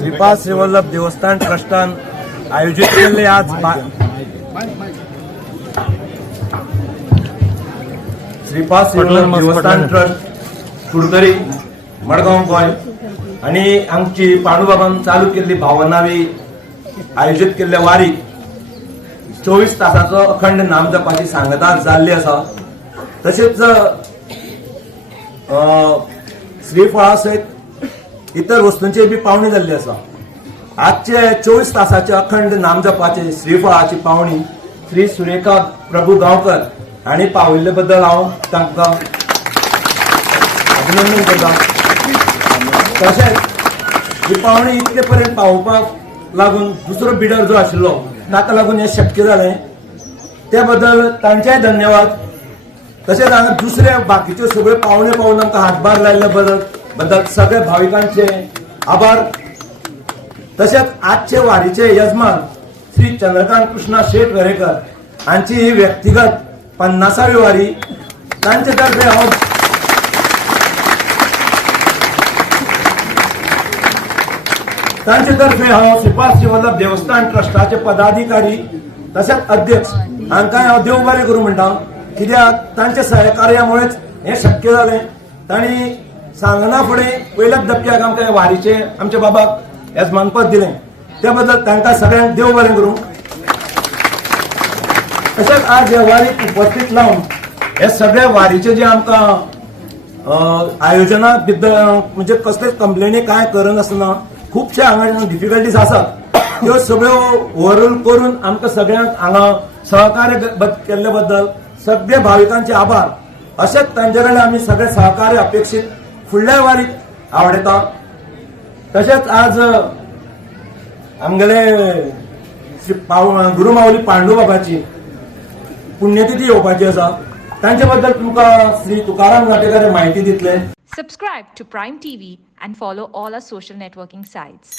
श्रीपाद श्रीवल्लभ देवस्थान ट्रस्टान आयोजित केले आज श्रीपाद श्रीवल्लभ देवस्थान ट्रस्ट कुडतरी मडगांव गोय आणि आमची पांडुबाबान चालू केल्ली भावनावी आयोजित केल्ल्या वारी 24 तासाचो अखंड नाम जपाची सांगता जाल्ली आसा। तशेंच श्रीफळा सहित इतर वस्तूंची बी पावणी जाल्ली आसा। आजचे 24 तासाचे अखंड नाम जपाचे श्रीफळाची पावणी श्री सुरेखा प्रभू गांवकर आणि पाविल्ले बद्दल हांव तांकां अभिनंदन करता। तशेंच ही पावणी इतले पर्यंत पावोवपाक लागून दुसरो बिडर जो आशिल्लो ताका लागून हें शक्य जालें, त्या बद्दल तांचेय धन्यवाद। तशेंच हांगा दुसरे बाकीचे सगळे पावणे पावून आमकां हातभार लायल्ल्या बद्दल सगळे भाविकांचे आभार। तशेंच आजचे वारीचे यजमान श्री चंद्रकांत कृष्णा शेट वेरेकर हांची ही व्यक्तिगत 50वी वारी, तांचे तर्फे हांव श्रीपाद श्रीवल्लभ देवस्थान ट्रस्टाचे पदाधिकारी तशेंच अध्यक्ष हांकां हांव देव बरें करूं म्हणटा, कित्याक तांच्या सहकार्यामुळेच हें शक्य जालें। तांणी सांगना फुडें पयल्याच धपक्याक आमकां हे वारीचे आमच्या बाबाक येजमानपद दिलें, त्या बद्दल तांकां सगळ्यांक देव बरें करूं। तशेंच आज ह्या वारीक उपस्थित लावन हे सगळे वारीचे जे आमकां आयोजना म्हणजे कसलेच कंप्लेनी कांय करनासतना खुबशे हांगा डिफिकल्टीज आसात, त्यो सगळ्यो ओव्हरऑल करून आमकां सगळ्यांक हांगा सहकार्य केल्ले बद्दल सगळे भाविकांचे आभार। अशेंच तांचे कडल्यान आमी सगळे सहकार्य अपेक्षीत फुडल्या वारीक आवडटा। तशेंच आज आमगेले गुरू माऊली पांडुबाबाची पुण्यतिथी येवपाची आसा, तांचे बद्दल तुमकां श्री तुकाराम घाटेकर म्हायती दितले। Subscribe to Prime TV and follow all our social networking sites.